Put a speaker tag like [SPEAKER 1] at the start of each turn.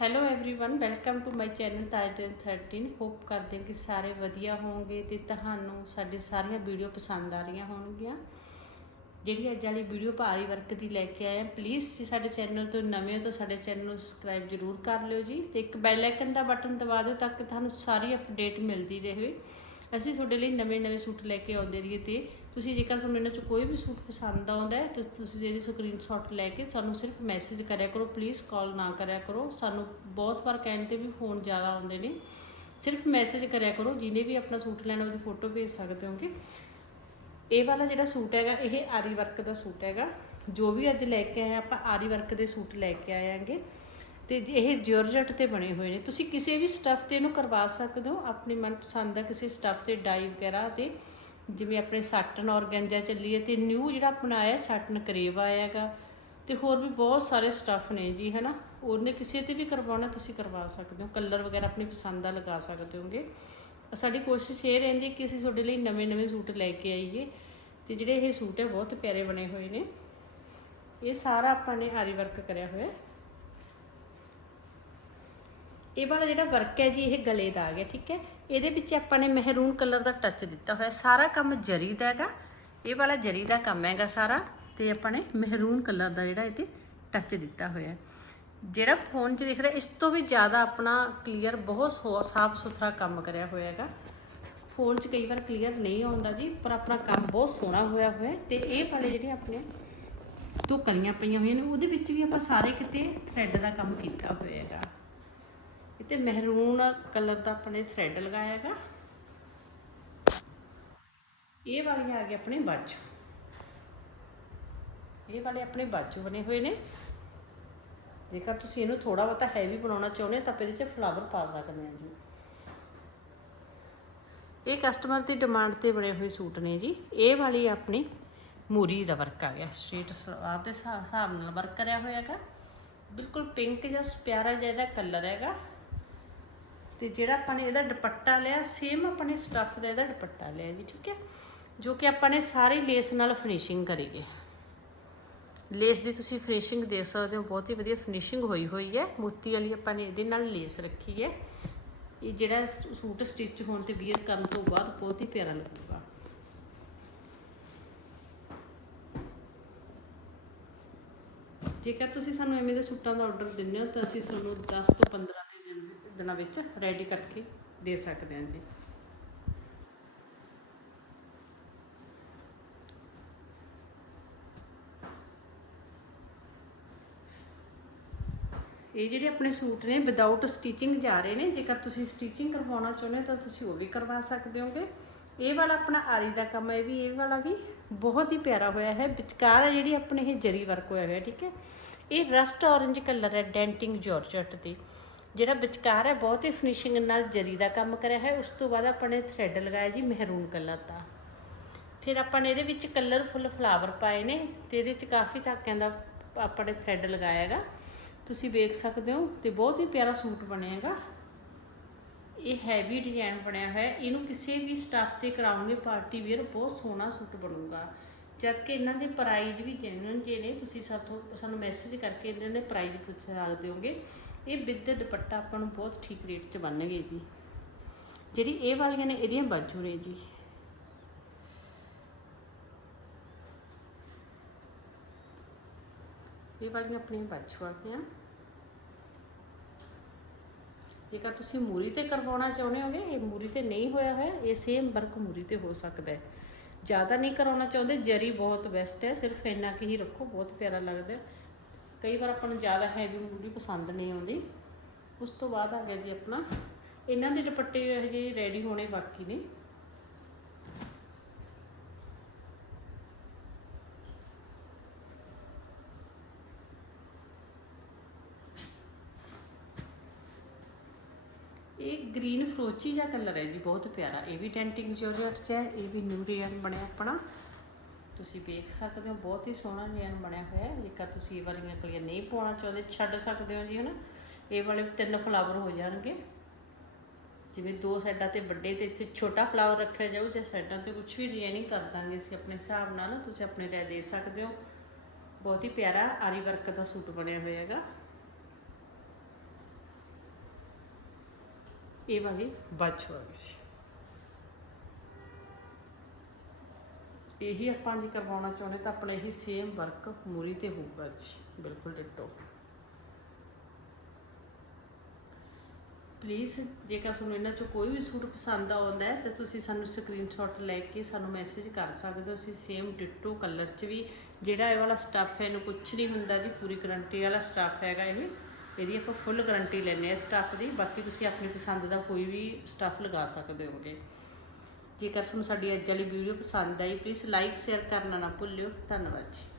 [SPEAKER 1] hello everyone welcome to my channel Titan 13 hope ਕਰਦੇ ਹਾਂ ਕਿ ਸਾਰੇ ਵਧੀਆ ਹੋਵੋਗੇ ਤੇ ਤੁਹਾਨੂੰ ਸਾਡੀ ਸਾਰੀਆਂ ਵੀਡੀਓ ਪਸੰਦ ਆ ਰਹੀਆਂ ਹੋਣਗੀਆਂ ਜਿਹੜੀ ਅੱਜ ਵਾਲੀ ਵੀਡੀਓ ਭਾਰੀ ਵਰਕ ਦੀ ਲੈ ਕੇ ਆਏ ਹਾਂ ਪਲੀਜ਼ ਜੇ ਸਾਡੇ ਚੈਨਲ ਤੋਂ ਨਵੇਂ ਹੋ ਤਾਂ ਸਾਡੇ ਚੈਨਲ ਨੂੰ ਸਬਸਕ੍ਰਾਈਬ ਜ਼ਰੂਰ ਕਰ ਲਿਓ ਜੀ ਤੇ ਇੱਕ ਬੈਲ ਆਈਕਨ ਦਾ ਬਟਨ ਦਬਾ ਦਿਓ ਤਾਂ ਕਿ ਤੁਹਾਨੂੰ ਸਾਰੀ ਅਪਡੇਟ ਮਿਲਦੀ ਰਹੇ ਅਸੀਂ ਤੁਹਾਡੇ ਲਈ ਨਵੇਂ-ਨਵੇਂ ਸੂਟ ਲੈ ਕੇ ਆਉਂਦੇ ਰਹੀਏ ਤੇ ਤੁਸੀਂ ਜੇਕਰ ਤੁਹਾਨੂੰ ਇਹਨਾਂ ਚੋਂ ਕੋਈ ਵੀ ਸੂਟ ਪਸੰਦ ਆਉਂਦਾ ਹੈ ਤਾਂ ਤੁਸੀਂ ਜਿਹੜੀ ਸਕਰੀਨਸ਼ਾਟ ਲੈ ਕੇ ਸਾਨੂੰ ਸਿਰਫ ਮੈਸੇਜ ਕਰਿਆ ਕਰੋ ਪਲੀਜ਼ ਕਾਲ ਨਾ ਕਰਿਆ ਕਰੋ। ਸਾਨੂੰ ਬਹੁਤ ਵਾਰ ਕਹਿਣ ਤੇ ਵੀ ਫੋਨ ਜ਼ਿਆਦਾ ਆਉਂਦੇ ਨੇ। ਸਿਰਫ ਮੈਸੇਜ ਕਰਿਆ ਕਰੋ ਜਿਹਨੇ ਵੀ ਆਪਣਾ ਸੂਟ ਲੈਣਾ ਉਹਦੀ ਫੋਟੋ ਭੇਜ ਸਕਦੇ ਹੋਗੇ। ਇਹ ਵਾਲਾ ਜਿਹੜਾ ਸੂਟ ਹੈਗਾ ਇਹ ਆਰੀ ਵਰਕ ਦਾ ਸੂਟ ਹੈਗਾ। ਜੋ ਵੀ ਅੱਜ ਲੈ ਕੇ ਆਏ ਹਾਂ, ਆਪਾਂ ਆਰੀ ਵਰਕ ਦੇ ਸੂਟ ਲੈ ਕੇ ਆਏਾਂਗੇ ਤੇ ਜੇ ਇਹ ਜਾਰਜਟ ਤੇ ਬਣੇ ਹੋਏ ਨੇ, ਤੁਸੀਂ ਕਿਸੇ ਵੀ ਸਟੱਫ ਤੇ ਇਹਨੂੰ ਕਰਵਾ ਸਕਦੇ ਹੋ। ਆਪਣੇ ਮਨਪਸੰਦ ਦਾ ਕਿਸੇ ਸਟੱਫ ਤੇ ਡਾਈ ਵਗੈਰਾ ਤੇ, ਜਿਵੇਂ ਆਪਣੇ ਸਾਟਨ ਔਰਗੈਂਜਾ ਚੱਲੀਏ ਹੈ ਤੇ ਨਿਊ ਜਿਹੜਾ ਆਪਣਾ ਆਇਆ ਸਾਟਨ ਕਰੇਵ ਆਇਆ ਹੈਗਾ ਤੇ ਹੋਰ ਵੀ ਬਹੁਤ ਸਾਰੇ ਸਟੱਫ ਨੇ ਜੀ, ਹਨਾ? ਉਹਨੇ ਕਿਸੇ ਤੇ ਵੀ ਕਰਵਾਉਣਾ, ਤੁਸੀਂ ਕਰਵਾ ਸਕਦੇ ਹੋ। ਕਲਰ ਵਗੈਰਾ ਆਪਣੀ ਪਸੰਦ ਦਾ ਲਗਾ ਸਕਦੇ ਹੋਗੇ। ਸਾਡੀ ਕੋਸ਼ਿਸ਼ ਇਹ ਰਹਿੰਦੀ ਕਿ ਅਸੀਂ ਤੁਹਾਡੇ ਲਈ ਨਵੇਂ-ਨਵੇਂ ਸੂਟ ਲੈ ਕੇ ਆਈਏ ਤੇ ਜਿਹੜੇ ਇਹ ਸੂਟ ਹੈ, ਬਹੁਤ ਪਿਆਰੇ ਬਣੇ ਹੋਏ ਨੇ। ਇਹ ਸਾਰਾ ਆਪਾਂ ਨੇ ਆਰੀ ਵਰਕ ਕਰਿਆ ਹੋਇਆ। ਇਹ ਵਾਲਾ ਜਿਹੜਾ ਵਰਕ ਹੈ ਜੀ, ਇਹ ਗਲੇ ਦਾ ਆ ਗਿਆ, ਠੀਕ ਹੈ? ਇਹਦੇ ਵਿੱਚ ਆਪਾਂ ਨੇ ਮਹਿਰੂਨ ਕਲਰ ਦਾ ਟੱਚ ਦਿੱਤਾ ਹੋਇਆ। ਸਾਰਾ ਕੰਮ ਜਰੀ ਦਾ ਹੈਗਾ। ਇਹ ਵਾਲਾ ਜਰੀ ਦਾ ਕੰਮ ਹੈਗਾ ਸਾਰਾ ਤੇ ਆਪਾਂ ਨੇ ਮਹਿਰੂਨ ਕਲਰ ਦਾ ਜਿਹੜਾ ਇਹਤੇ ਟੱਚ ਦਿੱਤਾ ਹੋਇਆ ਹੈ। ਜਿਹੜਾ ਫੋਨ 'ਚ ਦਿਖ ਰਿਹਾ, ਇਸ ਤੋਂ ਵੀ ਜ਼ਿਆਦਾ ਆਪਣਾ ਕਲੀਅਰ ਬਹੁਤ ਸਾਫ਼ ਸੁਥਰਾ ਕੰਮ ਕਰਿਆ ਹੋਇਆ ਹੈਗਾ। ਫੋਨ 'ਚ ਕਈ ਵਾਰ ਕਲੀਅਰ ਨਹੀਂ ਆਉਂਦਾ ਜੀ, ਪਰ ਆਪਣਾ ਕੰਮ ਬਹੁਤ ਸੋਹਣਾ ਹੋਇਆ ਹੋਇਆ ਹੈ ਤੇ ਇਹ ਵਾਲੇ ਜਿਹੜੇ ਆਪਣੇ ਦੋ ਕਲੀਆਂ ਪਈਆਂ ਹੋਈਆਂ ਨੇ, ਉਹਦੇ ਵਿੱਚ ਵੀ ਆਪਾਂ ਸਾਰੇ ਕਿਤੇ ਥ੍ਰੈਡ ਦਾ ਕੰਮ ਕੀਤਾ ਹੋਇਆ ਹੈਗਾ। ਇਤੇ ਮਹਿਰੂਨ ਕਲਰ ਦਾ ਆਪਣੇ ਥ੍ਰੈਡ ਲਗਾਇਆ ਹੈਗਾ। ਇਹ ਵਾਲੀ ਆ ਗਈ ਆਪਣੇ ਬਾਜੂ। ਇਹ ਵਾਲੇ ਆਪਣੇ ਬਾਜੂ ਬਣੇ ਹੋਏ ਨੇ। ਜੇਕਰ ਤੁਸੀਂ ਇਹਨੂੰ ਥੋੜਾ ਬਹੁਤਾ ਹੈਵੀ ਬਣਾਉਣਾ ਚਾਹੁੰਦੇ ਤਾਂ ਫਿਰ ਇਹਦੇ 'ਚ ਫਲਾਵਰ ਪਾ ਸਕਦੇ ਹਾਂ ਜੀ। ਇਹ ਕਸਟਮਰ ਦੀ ਡਿਮਾਂਡ ਤੇ ਬਣੇ ਹੋਏ ਸੂਟ ਨੇ ਜੀ। ਇਹ ਵਾਲੀ ਆਪਣੀ ਮੂਰੀ ਦਾ ਵਰਕ ਆ ਗਿਆ। ਸਟ੍ਰੇਟ ਸਲਵਾਰ ਦੇ ਹਿਸਾਬ ਹਿਸਾਬ ਨਾਲ ਵਰਕ ਕਰਿਆ ਹੋਇਆ ਹੈਗਾ। ਬਿਲਕੁਲ ਪਿੰਕ ਜਿਹਾ ਪਿਆਰਾ ਜਿਹਾ ਇਹਦਾ ਕਲਰ ਹੈਗਾ। ਤੇ ਜਿਹੜਾ ਆਪਾਂ ਨੇ ਇਹਦਾ ਦੁਪੱਟਾ ਲਿਆ ਸੇਮ ਆਪਾਂ ਨੇ ਸਟੱਫ ਦਾ ਇਹਦਾ ਦੁਪੱਟਾ ਲਿਆ ਜੀ, ਠੀਕ ਹੈ? ਜੋ ਕਿ ਆਪਾਂ ਨੇ ਸਾਰੇ ਲੇਸ ਨਾਲ ਫਿਨਿਸ਼ਿੰਗ ਕਰੀਏ ਲੇਸ ਦੀ ਤੁਸੀਂ ਫਿਨਿਸ਼ਿੰਗ ਦੇ ਸਕਦੇ ਹੋ, ਬਹੁਤ ਹੀ ਵਧੀਆ ਫਿਨਿਸ਼ਿੰਗ ਹੋਈ ਹੋਈ ਹੈ। ਮੋਤੀ ਵਾਲੀ ਆਪਾਂ ਨੇ ਇਹਦੇ ਨਾਲ ਲੇਸ ਰੱਖੀ ਹੈ। ਇਹ ਜਿਹੜਾ ਸੂਟ ਸਟਿਚ ਹੋਣ ਤੇ ਵੀਅਰ ਕਰਨ ਤੋਂ ਬਾਅਦ ਬਹੁਤ ਹੀ ਪਿਆਰਾ ਲੱਗੂਗਾ। ਜੇਕਰ ਤੁਸੀਂ ਸਾਨੂੰ ਐਵੇਂ ਦੇ ਸੂਟਾਂ ਦਾ ਆਰਡਰ ਦਿੰਦੇ ਹੋ, ਤਾਂ ਅਸੀਂ ਤੁਹਾਨੂੰ 10 ਤੋਂ 15 ਦਿਨਾਂ ਵਿੱਚ ਰੈਡੀ ਕਰਕੇ ਦੇ ਸਕਦੇ ਹਾਂ ਜੀ। ਇਹ ਜਿਹੜੇ ਆਪਣੇ ਸੂਟ ਨੇ ਵਿਦਆਊਟ ਸਟਿਚਿੰਗ ਜਾ ਰਹੇ ਨੇ, ਜੇਕਰ ਤੁਸੀਂ ਸਟਿਚਿੰਗ ਕਰਵਾਉਣਾ ਚਾਹੁੰਦੇ ਹੋ ਤਾਂ ਤੁਸੀਂ ਉਹ ਵੀ ਕਰਵਾ ਸਕਦੇ ਹੋਗੇ। ਇਹ ਵਾਲਾ ਆਪਣਾ ਆਰੀ ਦਾ ਕੰਮ ਹੈ ਵੀ, ਇਹ ਵਾਲਾ ਵੀ ਬਹੁਤ ਹੀ ਪਿਆਰਾ ਹੋਇਆ ਹੈ। ਵਿਚਕਾਰ ਹੈ ਜਿਹੜੀ ਆਪਣੇ ਇਹ ਜਰੀ ਵਰਕ ਹੋਇਆ ਹੋਇਆ, ਠੀਕ ਹੈ। ਇਹ ਰਸਟ ਔਰੇਂਜ ਕਲਰ ਹੈ ਡੈਂਟਿੰਗ ਜਾਰਜਟ ਦੀ। ਜਿਹੜਾ ਵਿਚਕਾਰ ਹੈ, ਬਹੁਤ ਹੀ ਫਿਨਿਸ਼ਿੰਗ ਨਾਲ ਜਰੀ ਦਾ ਕੰਮ ਕਰਿਆ ਹੈ। ਉਸ ਤੋਂ ਬਾਅਦ ਆਪਾਂ ਨੇ ਥ੍ਰੈਡ ਲਗਾਇਆ ਜੀ ਮਹਿਰੂਨ ਕਲਰ ਦਾ। ਫਿਰ ਆਪਾਂ ਨੇ ਇਹਦੇ ਵਿੱਚ ਕਲਰਫੁੱਲ ਫਲਾਵਰ ਪਾਏ ਨੇ ਤੇ ਇਹਦੇ ਵਿੱਚ ਕਾਫੀ ਧਾਕਿਆਂ ਦਾ ਆਪਾਂ ਨੇ ਥ੍ਰੈਡ ਲਗਾਇਆ ਹੈਗਾ। ਤੁਸੀਂ ਵੇਖ ਸਕਦੇ ਹੋ ਤੇ ਬਹੁਤ ਹੀ ਪਿਆਰਾ ਸੂਟ ਬਣਿਆ ਹੈਗਾ। ਇਹ ਹੈਵੀ ਡਿਜ਼ਾਈਨ ਬਣਿਆ ਹੋਇਆ ਇਹਨੂੰ ਕਿਸੇ ਵੀ ਸਟਾਫ ਤੇ ਕਰਾਉਂਗੇ ਪਾਰਟੀ ਵੇਅਰ ਬਹੁਤ ਸੋਹਣਾ ਸੂਟ ਬਣੂਗਾ। ਜਦ ਕਿ ਇਹਨਾਂ ਦੇ ਪ੍ਰਾਈਜ਼ ਵੀ ਜੈਨੂਇਨ ਜੇ ਨੇ, ਤੁਸੀਂ ਸਾਥੋਂ ਸਾਨੂੰ ਮੈਸੇਜ ਕਰਕੇ ਇਹਨਾਂ ਦੇ ਪ੍ਰਾਈਜ਼ ਪੁੱਛ ਸਕਦੇ ਹੋਗੇ ਇਹ ਵਿਦ ਦੁਪੱਟਾ ਆਪਾਂ ਨੂੰ ਬਹੁਤ ਠੀਕ ਰੇਟ 'ਚ ਬਣਨਗੇ ਜੀ। ਜਿਹੜੀ ਇਹ ਵਾਲੀਆਂ ਨੇ, ਇਹਦੀਆਂ ਬਾਜੂ ਨੇ ਜੀ। ਇਹ ਵਾਲੀਆਂ ਆਪਣੀਆਂ ਬਾਜੂ ਆ ਗਈਆਂ। ਜੇਕਰ ਤੁਸੀਂ ਮੂਰੀ ਤੇ ਕਰਵਾਉਣਾ ਚਾਹੁੰਦੇ ਹੋਗੇ, ਇਹ ਮੂਰੀ ਤੇ ਨਹੀਂ ਹੋਇਆ ਹੋਇਆ, ਇਹ ਸੇਮ ਵਰਕ ਮੂਰੀ ਤੇ ਹੋ ਸਕਦਾ ਹੈ। ਜ਼ਿਆਦਾ ਨਹੀਂ ਕਰਾਉਣਾ ਚਾਹੁੰਦੇ, ਜਰੀ ਬਹੁਤ ਬੈਸਟ ਹੈ, ਸਿਰਫ ਇੰਨਾ ਕਿ ਹੀ ਰੱਖੋ, ਬਹੁਤ ਪਿਆਰਾ ਲੱਗਦਾ ਕਈ ਵਾਰ ਆਪਾਂ ਨੂੰ ਜ਼ਿਆਦਾ ਹੈਵੀ ਮੂਰੀ ਪਸੰਦ ਨਹੀਂ ਆਉਂਦੀ। ਉਸ ਤੋਂ ਬਾਅਦ ਆ ਗਿਆ ਜੀ ਆਪਣਾ। ਇਹਨਾਂ ਦੇ ਦੁਪੱਟੇ ਹਜੇ ਰੈਡੀ ਹੋਣੇ ਬਾਕੀ ਨੇ ਇਹ ਗ੍ਰੀਨ ਫਰੋਚੀ ਜਿਹਾ ਕਲਰ ਹੈ ਜੀ, ਬਹੁਤ ਪਿਆਰਾ। ਇਹ ਵੀ ਡੈਂਟਿੰਗ ਜੋਰਜਟ 'ਚ ਹੈ, ਇਹ ਵੀ ਨਿਊ ਡਿਜ਼ਾਈਨ ਬਣਿਆ ਆਪਣਾ। ਤੁਸੀਂ ਵੇਖ ਸਕਦੇ ਹੋ, ਬਹੁਤ ਹੀ ਸੋਹਣਾ ਡਿਜ਼ਾਈਨ ਬਣਿਆ ਹੋਇਆ ਹੈ। ਜੇਕਰ ਤੁਸੀਂ ਇਹ ਵਾਲੀਆਂ ਕਲੀਆਂ ਨਹੀਂ ਪਾਉਣਾ ਚਾਹੁੰਦੇ, ਛੱਡ ਸਕਦੇ ਹੋ ਜੀ, ਹਨਾ? ਇਹ ਵਾਲੇ ਵੀ ਤਿੰਨ ਫਲਾਵਰ ਹੋ ਜਾਣਗੇ। ਜਿਵੇਂ ਦੋ ਸਾਈਡਾਂ ਤੇ ਵੱਡੇ ਤੇ ਇੱਥੇ ਛੋਟਾ ਫਲਾਵਰ ਰੱਖਿਆ ਜਾਊ, ਜੇ ਸਾਈਡਾਂ ਤੇ ਕੁਝ ਵੀ ਡਿਜ਼ਾਈਨਿੰਗ ਕਰ ਦਾਂਗੇ ਅਸੀਂ ਆਪਣੇ ਹਿਸਾਬ ਨਾਲ, ਤੁਸੀਂ ਆਪਣੇ ਰਾਏ ਦੇ ਸਕਦੇ ਹੋ। ਬਹੁਤ ਹੀ ਪਿਆਰਾ ਆਰੀ ਵਰਕ ਦਾ ਸੂਟ ਬਣਿਆ ਹੋਇਆ ਹੈਗਾ। ਇਹ ਵਾਲੀ ਬਾਜੂ ਆ ਗਈ ਸੀ। ਇਹੀ ਆਪਾਂ ਜੇ ਕਰਵਾਉਣਾ ਚਾਹੁੰਦੇ ਤਾਂ ਆਪਣਾ ਇਹੀ ਸੇਮ ਵਰਕ ਮੂਰੀ ਤੇ ਹੋਊਗਾ ਜੀ, ਬਿਲਕੁਲ ਡਿਟੋ। ਪਲੀਜ਼ ਜੇਕਰ ਤੁਹਾਨੂੰ ਇਹਨਾਂ ਚੋਂ ਕੋਈ ਵੀ ਸੂਟ ਪਸੰਦ ਆਉਂਦਾ ਹੈ, ਤਾਂ ਤੁਸੀਂ ਸਾਨੂੰ ਸਕਰੀਨਸ਼ਾਟ ਲੈ ਕੇ ਸਾਨੂੰ ਮੈਸੇਜ ਕਰ ਸਕਦੇ ਹੋ। ਅਸੀਂ ਸੇਮ ਡਿਟੋ ਕਲਰ 'ਚ ਵੀ ਜਿਹੜਾ ਇਹ ਵਾਲਾ ਸਟੱਫ ਹੈ, ਇਹਨੂੰ ਕੁਝ ਨਹੀਂ ਹੁੰਦਾ ਜੀ, ਪੂਰੀ ਗਰੰਟੀ ਵਾਲਾ ਸਟੱਫ ਹੈਗਾ ਇਹ। ਇਹਦੀ ਆਪਾਂ ਫੁੱਲ ਗਾਰੰਟੀ ਲੈਂਦੇ ਆ ਸਟੱਫ ਦੀ, ਬਾਕੀ ਤੁਸੀਂ ਆਪਣੀ ਪਸੰਦ ਦਾ ਕੋਈ ਵੀ ਸਟੱਫ ਲਗਾ ਸਕਦੇ ਹੋਗੇ ਜੇਕਰ ਤੁਹਾਨੂੰ ਸਾਡੀ ਅੱਜ ਵਾਲੀ ਵੀਡੀਓ ਪਸੰਦ ਆਈ ਪਲੀਜ਼ ਲਾਈਕ ਸ਼ੇਅਰ ਕਰਨਾ ਨਾ ਭੁੱਲਿਓ। ਧੰਨਵਾਦ ਜੀ।